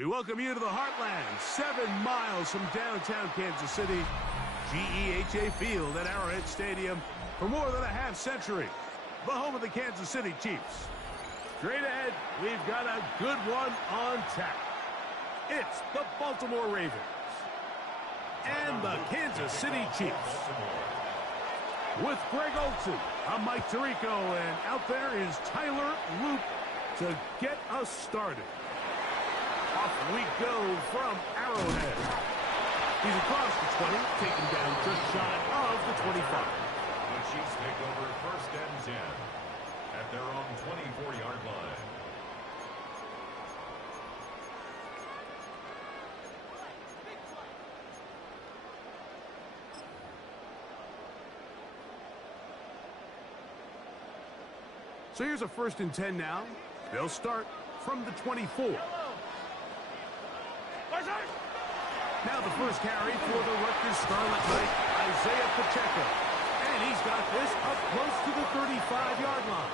We welcome you to the Heartland, 7 miles from downtown Kansas City. GEHA Field at Arrowhead Stadium for more than a half-century. The home of the Kansas City Chiefs. Straight ahead, we've got a good one on tap. It's the Baltimore Ravens and the Kansas City Chiefs. With Greg Olsen, I'm Mike Tirico, and out there is Tyler Loop to get us started. Off we go from Arrowhead. He's across the 20, taken down just shy of the 25. The Chiefs take over 1st and 10 at their own 24-yard line. So here's a 1st and 10 now. They'll start from the 24. Now the first carry for the Rutgers Scarlet Knight, Isaiah Pacheco. And he's got this up close to the 35-yard line.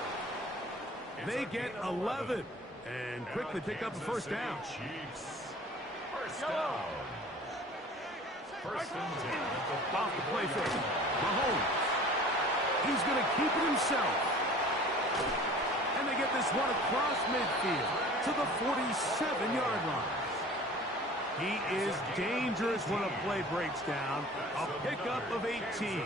They get 11 and quickly pick up a 1st down. Chiefs. 1st down. 1st and 10. Off the play fake. Mahomes. He's going to keep it himself. And they get this one across midfield to the 47-yard line. He is dangerous when a play breaks down. A pickup of 18.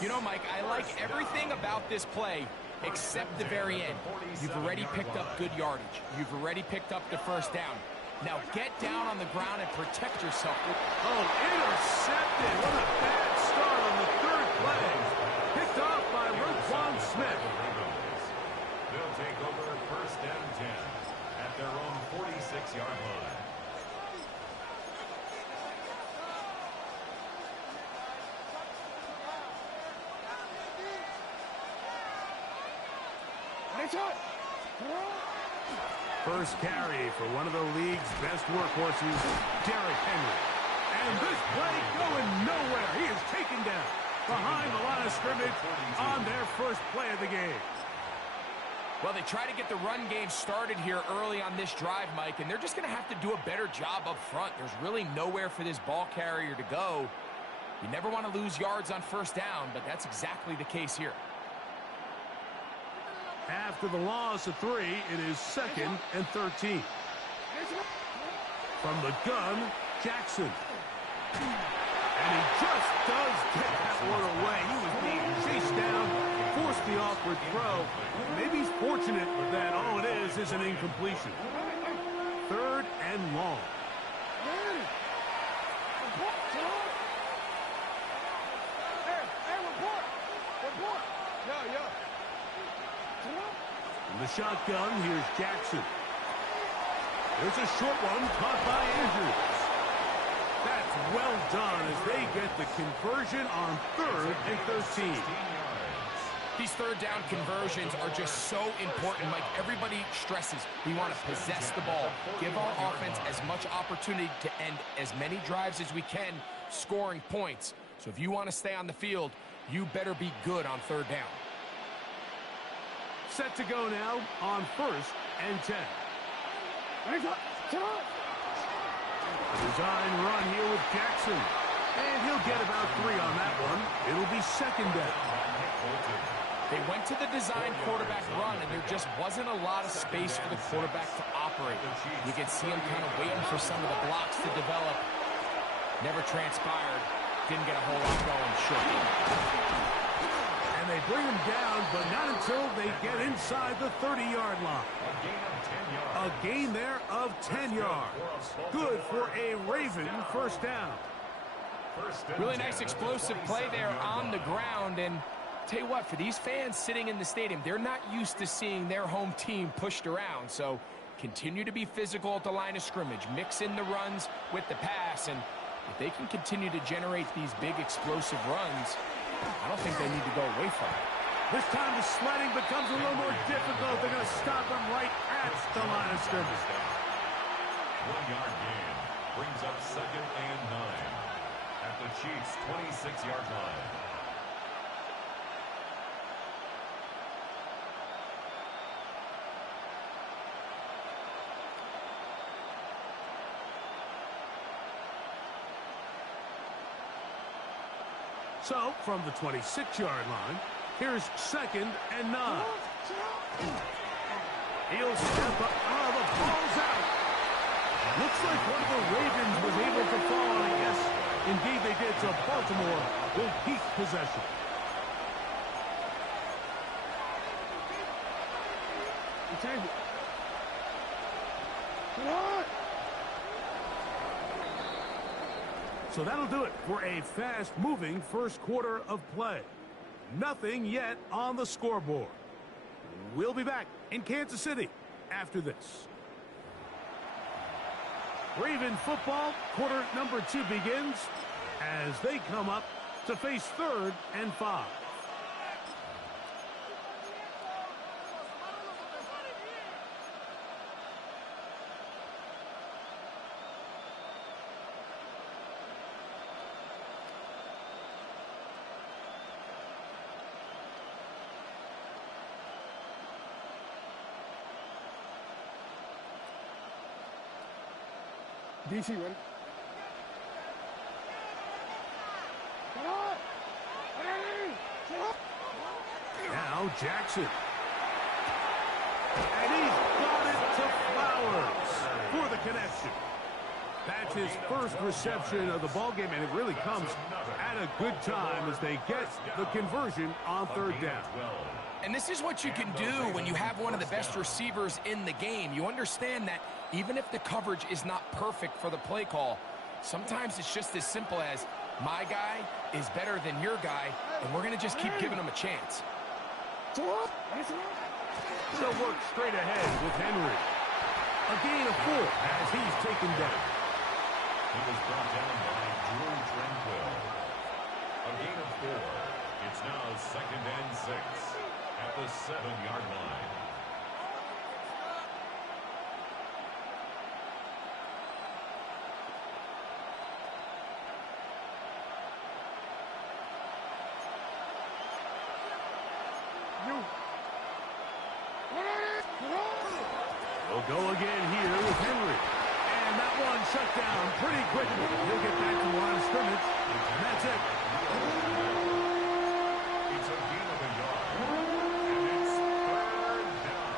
You know, Mike, I like everything about this play except the very end. You've already picked up good yardage. You've already picked up the 1st down. Now get down on the ground and protect yourself. Oh, intercepted. What a bad start on the 3rd play. Picked off by Roquan Smith. They'll take over 1st and 10 at their own 46-yard line. First carry for one of the league's best workhorses, Derrick Henry. And this play going nowhere. He is taken down behind the line of scrimmage on their first play of the game. Well, they try to get the run game started here early on this drive, Mike, and they're just going to have to do a better job up front. There's really nowhere for this ball carrier to go. You never want to lose yards on 1st down, but that's exactly the case here. After the loss of 3, it is 2nd and 13. From the gun, Jackson. And he just does get that one away. He was being chased down, forced the awkward throw. Maybe he's fortunate that all it is an incompletion. 3rd and long. In the shotgun, here's Jackson. There's a short one caught by Andrews. That's well done as they get the conversion on 3rd and 13. These 3rd down conversions are just so important, Mike. Everybody stresses we want to possess the ball, give our offense as much opportunity to end as many drives as we can, scoring points. So if you want to stay on the field, you better be good on 3rd down. Set to go now on 1st and 10. A design run here with Jackson. And he'll get about 3 on that one. It'll be 2nd down. They went to the design quarterback run, and there just wasn't a lot of space for the quarterback to operate. You could see him kind of waiting for some of the blocks to develop. Never transpired. Didn't get a whole lot going. Short. And they bring him down, but not until they get inside the 30-yard line. A gain there of 10 yards. Good for a Raven 1st down. Really nice explosive play there on the ground. And tell you what, for these fans sitting in the stadium, they're not used to seeing their home team pushed around. So continue to be physical at the line of scrimmage. Mix in the runs with the pass. And if they can continue to generate these big explosive runs, I don't think they need to go away from it. This time the sledding becomes a little more difficult. They're going to stop him right at the line of scrimmage. 1-yard gain brings up 2nd and 9 at the Chiefs' 26-yard line. So, from the 26-yard line, here's 2nd and 9. He'll step up. Oh, the ball's out. Looks like one of the Ravens was able to fall, and I guess, indeed they did, so Baltimore will keep possession. So that'll do it for a fast-moving first quarter of play. Nothing yet on the scoreboard. We'll be back in Kansas City after this. Raven football, quarter number 2 begins as they come up to face 3rd and 5. DC, ready? Now Jackson. And he's got it to Flowers for the connection. That's his first reception of the ballgame, and it really comes at a good time as they get the conversion on 3rd down. And this is what you can do when you have one of the best receivers in the game. You understand that even if the coverage is not perfect for the play call, sometimes it's just as simple as my guy is better than your guy, and we're going to just keep giving him a chance. They'll work straight ahead with Henry. A gain of 4 as he's taken down. He was brought down by Drew Tranquil. A gain of 4. It's now 2nd and 6 at the 7-yard line. We'll go again here with Henry. And that one shut down pretty quickly. He'll get back to the line of scrimmage. And that's it. It's a gain of a yard. And it's 3rd down.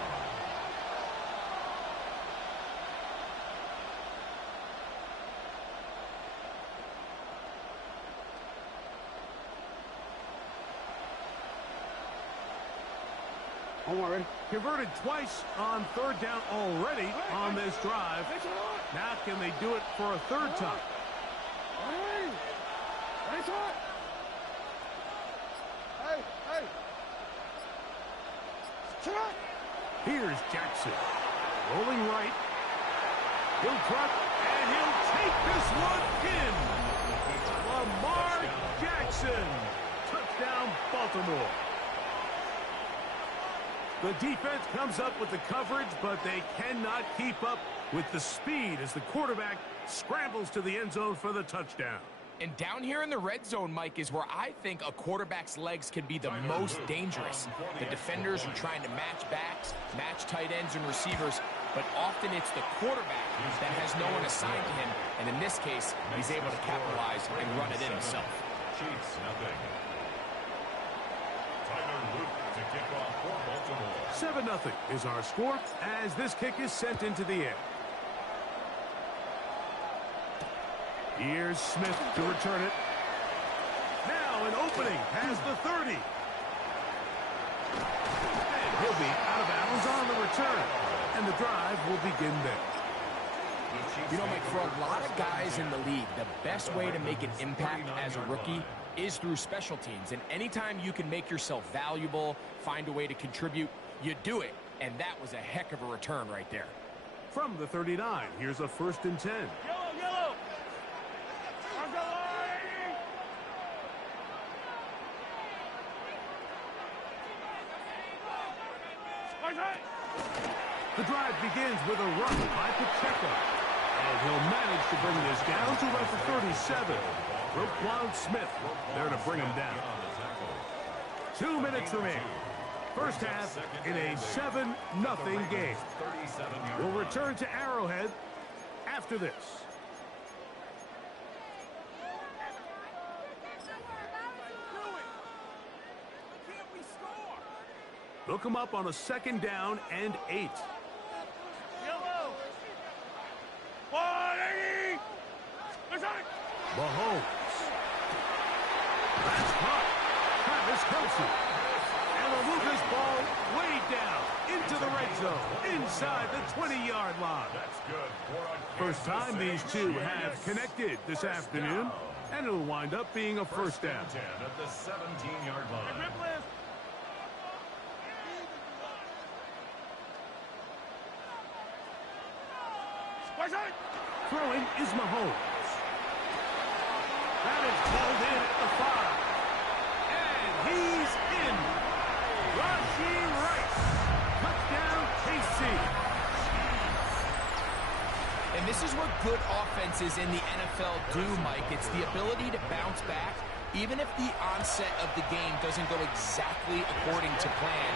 I'm ready. Converted twice on 3rd down already on this drive. Now can they do it for a 3rd time? Here's Jackson. Rolling right. He'll truck, and he'll take this one in. Lamar Jackson. Touchdown, Baltimore. The defense comes up with the coverage, but they cannot keep up with the speed as the quarterback scrambles to the end zone for the touchdown. And down here in the red zone, Mike, is where I think a quarterback's legs can be the most dangerous. The defenders are trying to match backs, match tight ends and receivers, but often it's the quarterback that has no one assigned to him, and in this case, he's able to capitalize and run it in himself. Chiefs, nothing. Tyler Luke to kick off for Baltimore. 7-0 is our score as this kick is sent into the air. Here's Smith to return it. Now an opening has the 30. And he'll be out of bounds on the return. And the drive will begin there. You know, Mike, for a lot of guys in the league, the best way to make an impact as a rookie is through special teams. And anytime you can make yourself valuable, find a way to contribute, you do it. And that was a heck of a return right there. From the 39, here's a 1st and 10. Yellow. The drive begins with a run by Pacheco. And he'll manage to bring this down to about the 37. Roquan Smith there to bring him down. 2 minutes remaining. First half in a 7-0 game. We'll return to Arrowhead after this. They'll come up on a 2nd down and 8. Mahomes. That's caught. Travis Kelce. And they'll move this ball way down into the red zone, inside the 20-yard line. That's good. First time these two have connected this afternoon, and it'll wind up being a first down. 10 at the 17-yard line. Throwing is Mahomes. That is called in at the 5. And he's in. Rashi Rice. Touchdown, KC. And this is what good offenses in the NFL do, Mike. It's the ability to bounce back, even if the onset of the game doesn't go exactly according to plan.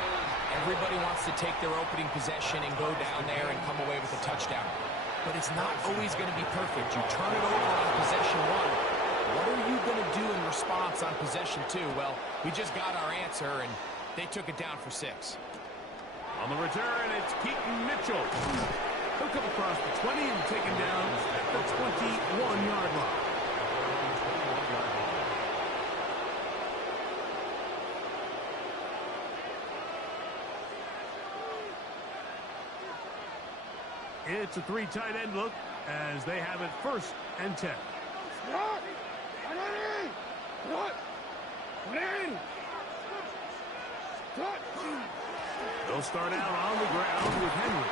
Everybody wants to take their opening possession and go down there and come away with a touchdown. But it's not always going to be perfect. You turn it over on possession 1. What are you going to do in response on possession 2? Well, we just got our answer, and they took it down for 6. On the return, it's Keaton Mitchell. He'll come across the 20 and taken down at the 21-yard line. It's a 3 tight end look as they have it 1st and 10. They'll start out on the ground with Henry.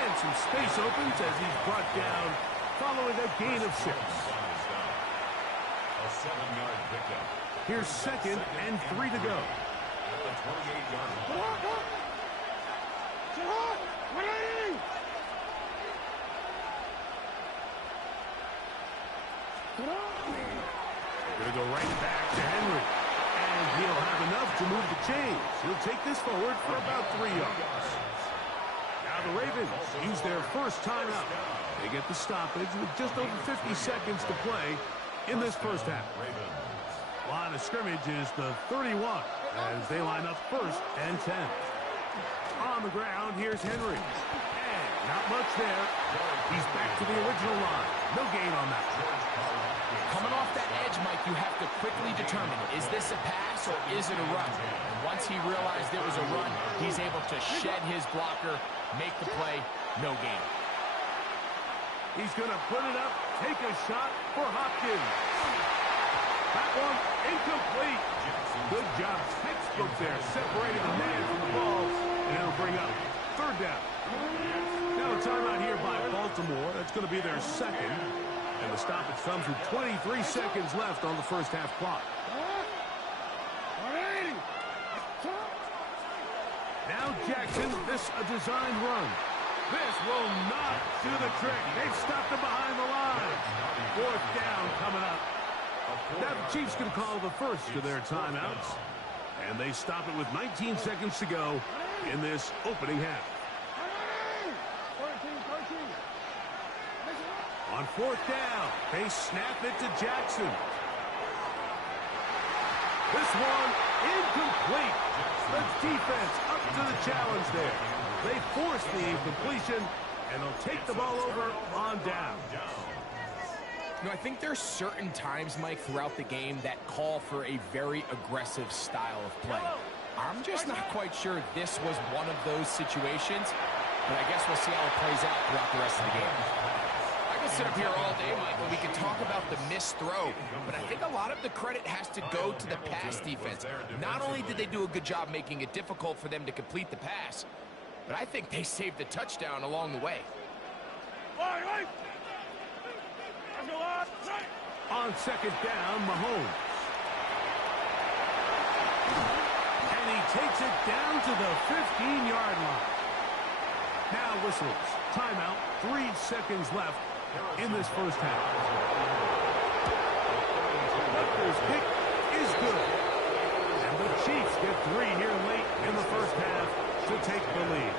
And some space opens as he's brought down following a gain of 6. A 7-yard pickup. Here's 2nd and 3 to go. At the 28-yard line. Gonna go right back to Henry. And he'll have enough to move the chains. He'll take this forward for about 3 yards. Now the Ravens use their first timeout. They get the stoppage with just over 50 seconds to play in this first half. Line of scrimmage is the 31 as they line up 1st and 10. On the ground, here's Henry. And not much there. He's back to the original line. No gain on that. Coming off that edge, Mike, you have to quickly determine, is this a pass or is it a run? And once he realized it was a run, he's able to shed his blocker, make the play, no gain. He's going to put it up, take a shot for Hopkins. That one incomplete. Good job, textbook there, separating the man from the ball, and it'll bring up 3rd down. Now a timeout here by Baltimore. That's going to be their 2nd. And the stoppage comes with 23 seconds left on the first half clock. Now Jackson, this a designed run. This will not do the trick. They've stopped him behind the line. 4th down coming up. Now the Chiefs can call the first of their timeouts. And they stop it with 19 seconds to go in this opening half. On 4th down, they snap it to Jackson. This one incomplete. The defense up to the challenge there. They force the incompletion, and they'll take the ball over on down. You know, I think there's certain times, Mike, throughout the game that call for a very aggressive style of play. I'm just not quite sure this was one of those situations, but I guess we'll see how it plays out throughout the rest of the game. I could sit up here all day, Mike, and we could talk about the missed throw, but I think a lot of the credit has to go to the pass defense. Not only did they do a good job making it difficult for them to complete the pass, but I think they saved the touchdown along the way. On 2nd down, Mahomes. And he takes it down to the 15-yard line. Now whistles. Timeout. 3 seconds left in this first half. Butler's kick is good. And the Chiefs get 3 here late in the first half to take the lead.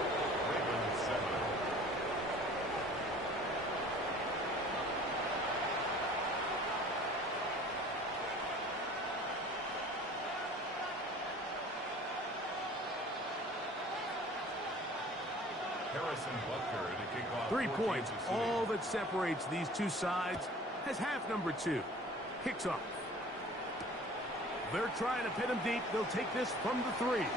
3 points, all that separates these two sides, as half number 2 kicks off. They're trying to pin him deep. They'll take this from the 3. And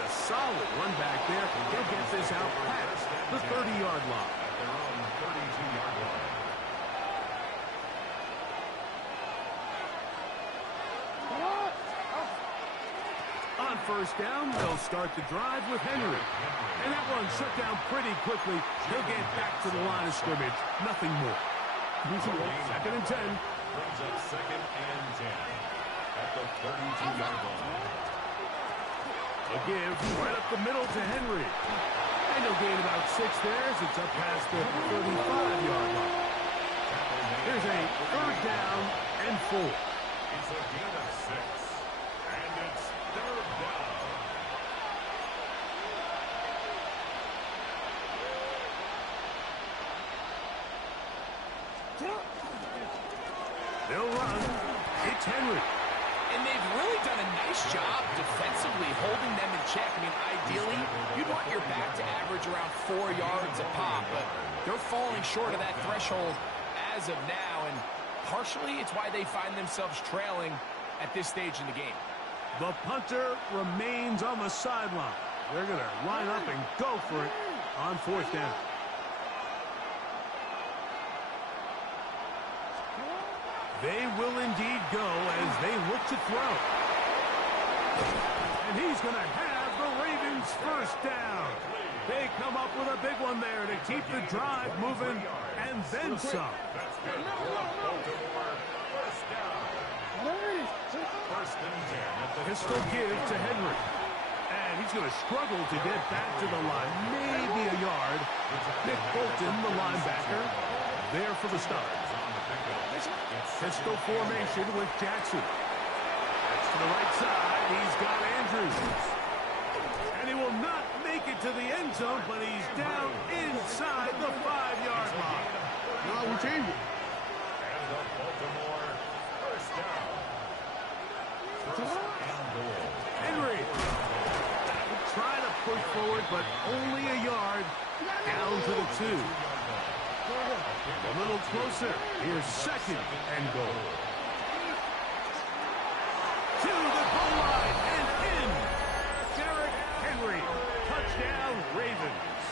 a solid run back there. He'll get this out past the 30-yard line. At their own 32-yard line. On first down, they'll start the drive with Henry. And that one shut down pretty quickly. He'll get back to the line of scrimmage. Nothing more. Second and 10. Brings up second and 10 at the 32-yard line. A give right up the middle to Henry. And he'll gain about 6 there as it's up past the 35-yard line. Here's a third down and 4. It's a gain of 6. And it's third down. They'll run. It's Henry. And they've really done a nice job defensively holding them in check. I mean, ideally, you'd want your back to average around 4 yards a pop, but they're falling short of that threshold as of now, and partially it's why they find themselves trailing at this stage in the game. The punter remains on the sideline. They're going to line up and go for it on fourth down. They will indeed go as they look to throw. And he's going to have the Ravens first down. They come up with a big one there to keep the drive moving and then some. Pistol give to Henry. And he's going to struggle to get back to the line. Maybe a yard. Nick Bolton, the linebacker, there for the start. Pistol formation with Jackson. That's to the right side. He's got Andrews. And he will not make it to the end zone, but he's down inside the 5-yard line. No, we changed it. And the Baltimore first down. First and goal. Henry. Trying to push forward, but only a yard. Down to the 2. A little closer. Here's second and goal. To the goal line and in. Derrick Henry. Touchdown, Ravens.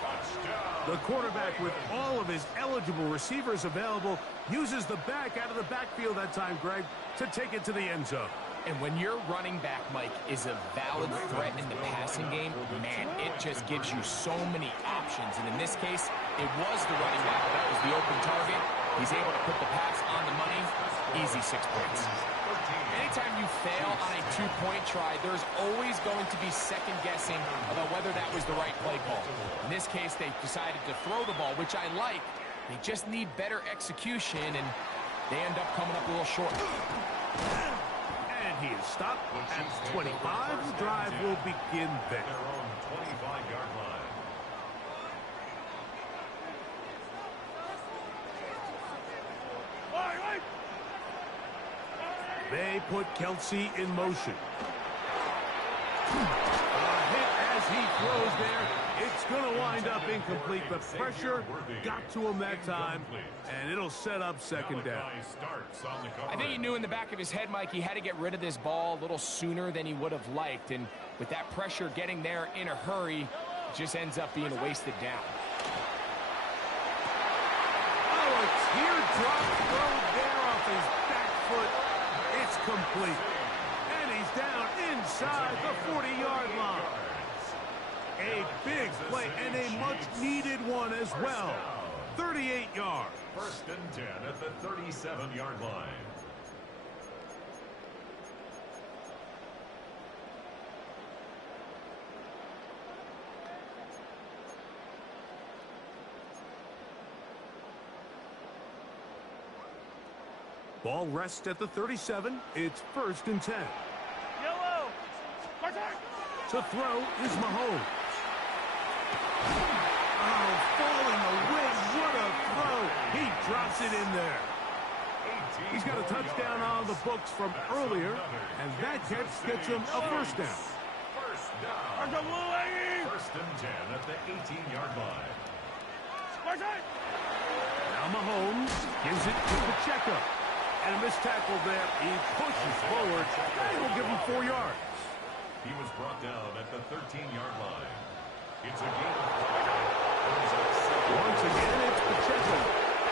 Touchdown. The quarterback, with all of his eligible receivers available, uses the back out of the backfield that time, Greg, to take it to the end zone. And when your running back, Mike, is a valid threat in the passing game, man, it just gives you so many options. And in this case, it was the running back that was the open target. He's able to put the pass on the money. Easy 6 points. Anytime you fail on a 2-point try, there's always going to be second guessing about whether that was the right play call. In this case, they decided to throw the ball, which I like. They just need better execution, and they end up coming up a little short. And he is stopped at 25. The drive will begin there. Their own 25-yard line. They put Kelsey in motion. A hit as he throws there. It's going to wind up incomplete. The pressure got to him that time, and it'll set up second down. I think he knew in the back of his head, Mike, he had to get rid of this ball a little sooner than he would have liked. And with that pressure getting there in a hurry, it just ends up being a wasted down. Oh, a teardrop throw there off his back foot. It's complete. And he's down inside the 40-yard line. A big play and a much-needed one as well. 38 yards. First and 10 at the 37-yard line. Ball rests at the 37. It's first and 10. Yellow. To throw is Mahomes. Oh, falling away. What a throw. He drops it in there. He's got a touchdown on the books from earlier, and that catch gets him a first down. First and 10 at the 18-yard line. Now Mahomes gives it to Pacheco. And a missed tackle there. He pushes forward. And will give him 4 yards. He was brought down at the 13-yard line. It's a gain of 5. Once again, it's Pacheco.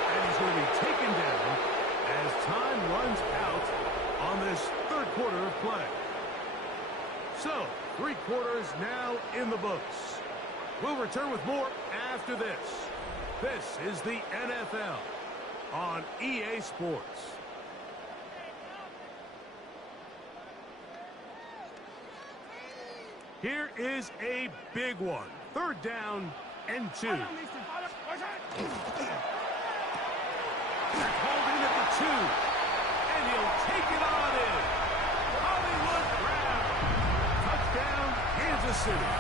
And he's going to be taken down as time runs out on this third quarter of play. So, 3 quarters now in the books. We'll return with more after this. This is the NFL on EA Sports. Here is a big one. 3rd down and 2. They're called in at the 2. And he'll take it on in. Hollywood Brown. Touchdown, Kansas City.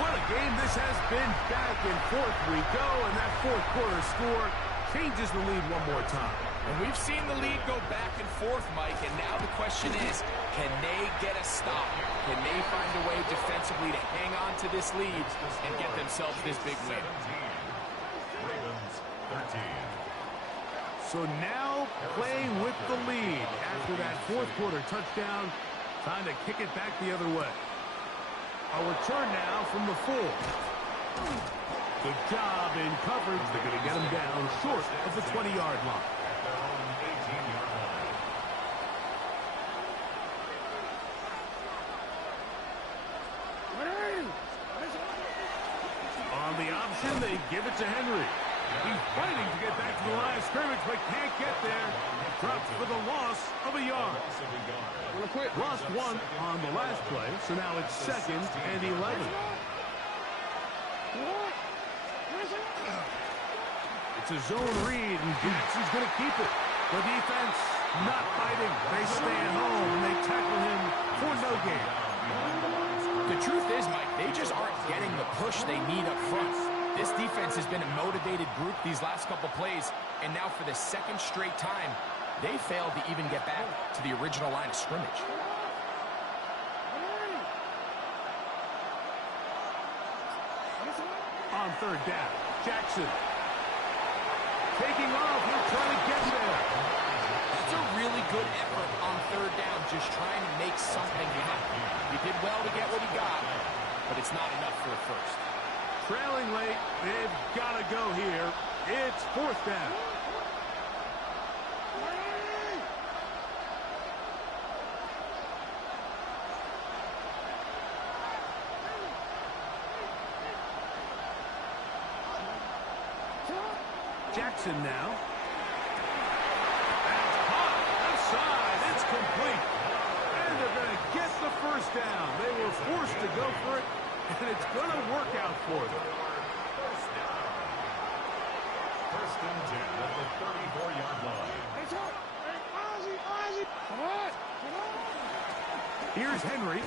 What a game this has been. Back and forth we go. And that 4th quarter score changes the lead one more time. And we've seen the lead go back and forth, Mike, and now the question is, can they get a stop? Can they find a way defensively to hang on to this lead and get themselves this big win? Ravens 13. So now playing with the lead after that 4th quarter touchdown, time to kick it back the other way. A return now from the 4. Good job in coverage. They're going to get him down short of the 20-yard line. On the option, they give it to Henry. He's fighting to get back to the line of scrimmage, but can't get there. Drops for the loss of a yard. Lost 1 on the last play, so now it's 2nd and 11. It's a zone read, and Jackson's going to keep it. The defense not fighting. They stay at home, and they tackle him for no gain. The truth is, Mike, they just aren't getting the push they need up front. This defense has been a motivated group these last couple plays, and now for the 2nd straight time, they failed to even get back to the original line of scrimmage. On 3rd down, Jackson. Taking off, he'll try to get there. That's a really good effort on 3rd down, just trying to make something happen. He did well to get what he got, but it's not enough for a first. Trailing late, they've got to go here. It's 4th down. Jackson now. That's hot. Outside. It's complete. And they're going to get the first down. They were forced to go for it, and it's going to work out for them. First and 10 at the 34-yard line. Here's Henry.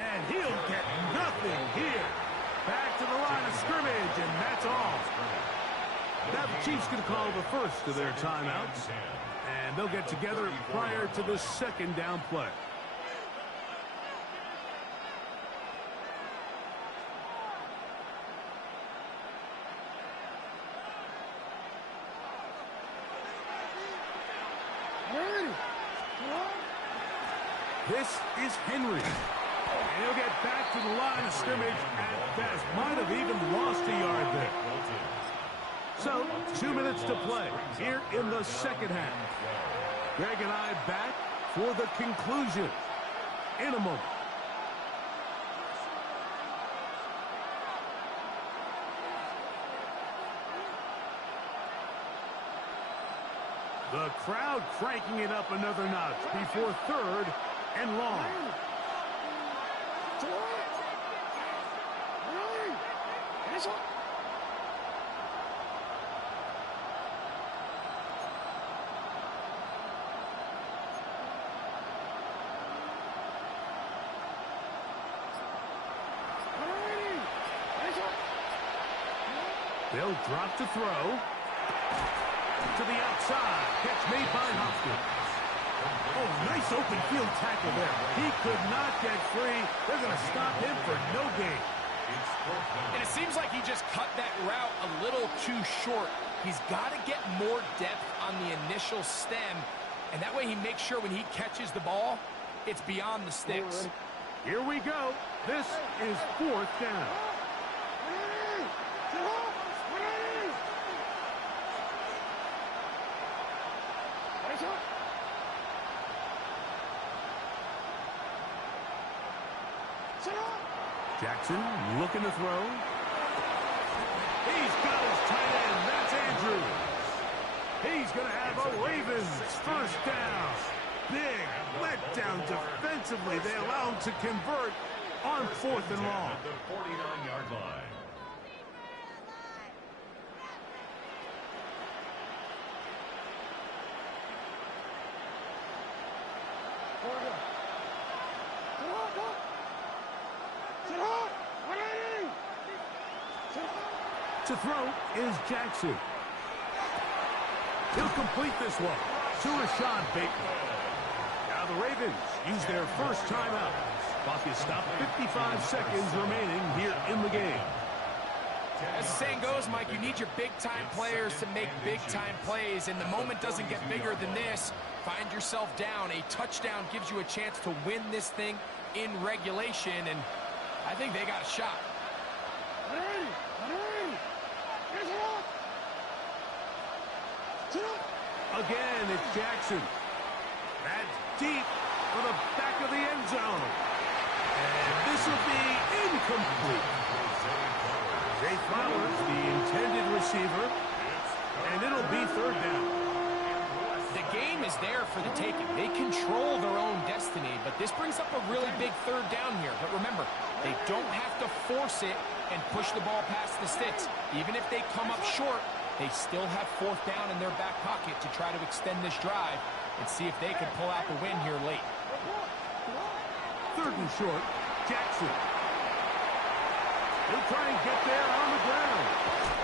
And he'll get nothing here. Back to the line of scrimmage, and that's all. Now the Chiefs going to call the first of their timeouts, and they'll get together prior to the 2nd down play. This is Henry. And he'll get back to the line of scrimmage at best. Might have even lost a yard there. So, 2 minutes to play here in the 2nd half. Greg and I back for the conclusion in a moment. The crowd cranking it up another notch before 3rd and long. They'll drop to throw. To the outside. Catch made by Hopkins. Oh, nice open field tackle there. He could not get free. They're going to stop him for no gain. And it seems like he just cut that route a little too short. He's got to get more depth on the initial stem, and that way he makes sure when he catches the ball, it's beyond the sticks. Here we go. This is 4th down. Jackson looking to throw. He's got his tight end. That's Andrews. He's going to have a Ravens first down. Big letdown defensively. They allow him to convert on 4th and long. At the 49-yard line. To throw is Jackson. He'll complete this one to Rashad Bateman. Now the Ravens use their first timeout. Clock is stopped, 55 seconds remaining here in the game. As the saying goes, Mike, you need your big-time players to make big-time plays, and the moment doesn't get bigger than this. Find yourself down. A touchdown gives you a chance to win this thing in regulation, and I think they got a shot. Again, it's Jackson. That's deep for the back of the end zone. And this will be incomplete. Zay Flowers, the intended receiver, and it'll be 3rd down. The game is there for the taking. They control their own destiny, but this brings up a really big 3rd down here. But remember, they don't have to force it and push the ball past the sticks. Even if they come up short, they still have 4th down in their back pocket to try to extend this drive and see if they can pull out the win here late. 3rd and short, Jackson. He'll try and get there on the ground.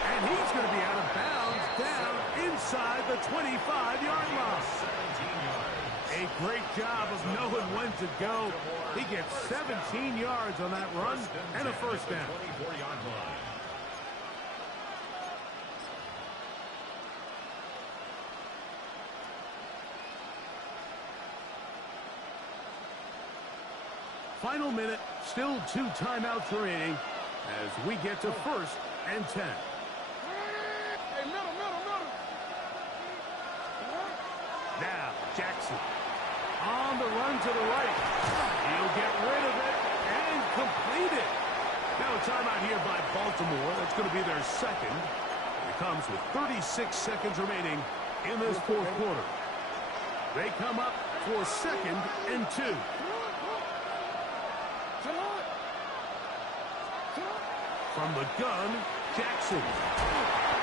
And he's going to be out of bounds down inside the 25-yard line. A great job of knowing when to go. He gets 17 yards on that run and a first down. Final minute, still 2 timeouts remaining as we get to 1st and 10. Now, Jackson on the run to the right. He'll get rid of it and complete it. Now a timeout here by Baltimore. That's going to be their 2nd. It comes with 36 seconds remaining in this 4th quarter. They come up for 2nd and 2. From the gun, Jackson.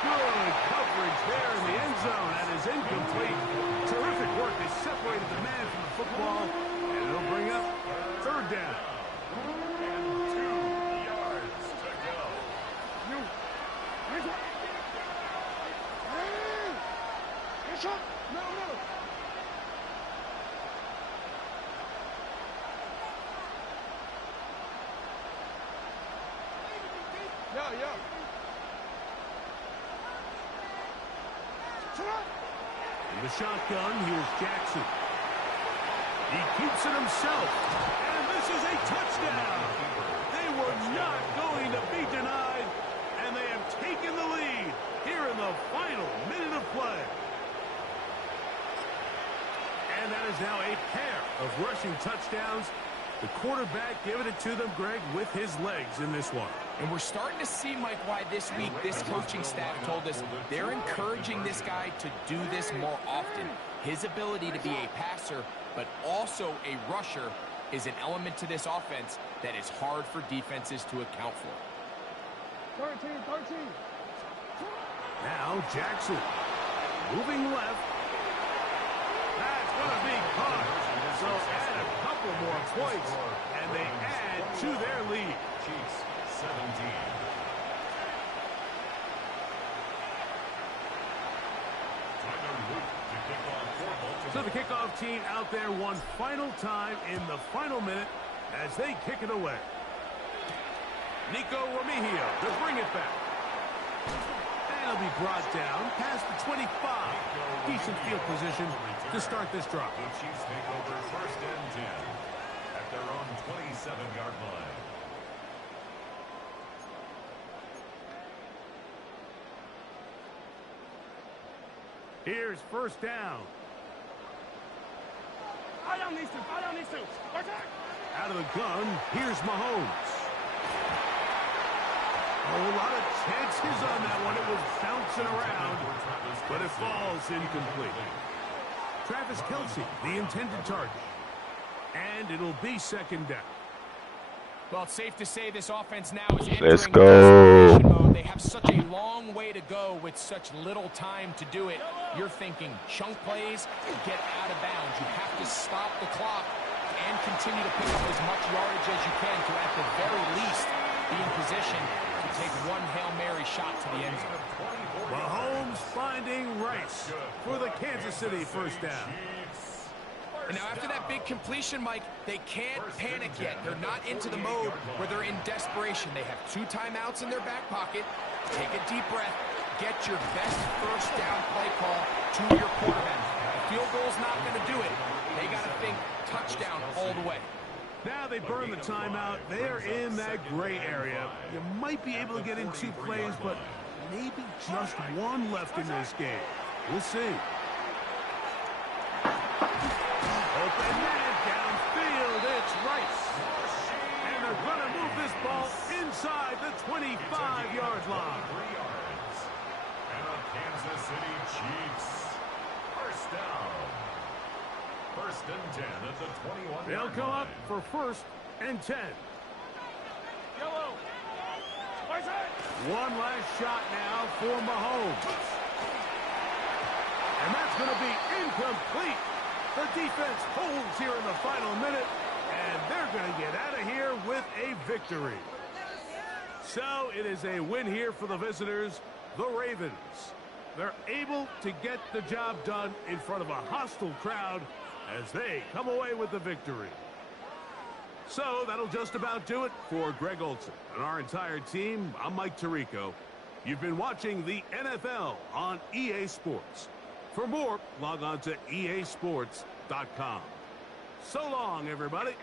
Good coverage there in the end zone. That is incomplete. Terrific work. They separated the man from the football, and it'll bring up 3rd down. And 2 yards to go. In the shotgun, here's Jackson. He keeps it himself, and this is a touchdown. They were not going to be denied, and they have taken the lead here in the final minute of play. And that is now a pair of rushing touchdowns. The quarterback giving it to them, Greg, with his legs in this one. And we're starting to see, Mike, why this week this coaching staff told us they're encouraging this guy to do this more often. His ability to be a passer, but also a rusher, is an element to this offense that is hard for defenses to account for. 13. Now Jackson moving left. That's going to be caught. So add a couple more points, and they add to their lead. Chiefs 17. Tyler Luke to kick off for Baltimore. So the kickoff team out there one final time in the final minute as they kick it away. Nico Remigio to bring it back. And it'll be brought down past the 25. Decent field position to start this drive. The Chiefs take over 1st and 10 at their own 27-yard line. Here's 1st down. Out of the gun, here's Mahomes. A whole lot of chances on that one. It was bouncing around, but it falls incomplete. Travis Kelce, the intended target. And it'll be 2nd down. Well, it's safe to say this offense now is entering Let's go. desperation mode. They have such a long way to go with such little time to do it. You're thinking chunk plays, get out of bounds. You have to stop the clock and continue to pick up as much yardage as you can to, at the very least, be in position to take one Hail Mary shot to the end zone. Mahomes finding Rice for the Kansas City 1st down. And now after that big completion, Mike, they can't panic yet. They're not into the mode where they're in desperation. They have 2 timeouts in their back pocket. Take a deep breath. Get your best 1st down play call to your quarterback. The field goal's not going to do it. They got to think touchdown all the way. Now they burn the timeout. They're in that gray area. You might be able to get in 2 plays, but maybe just 1 left in this game. We'll see. Open man downfield. It's Rice. And they're going to move this ball inside the 25-yard line. And the Kansas City Chiefs. 1st down. 1st and 10 at the 21-yard line. They'll come up for 1st and 10. One last shot now for Mahomes. And that's going to be incomplete. The defense holds here in the final minute, and they're going to get out of here with a victory. So it is a win here for the visitors, the Ravens. They're able to get the job done in front of a hostile crowd as they come away with the victory. So that'll just about do it for Greg Olson and our entire team. I'm Mike Tirico. You've been watching the NFL on EA Sports. For more, log on to easports.com. So long, everybody.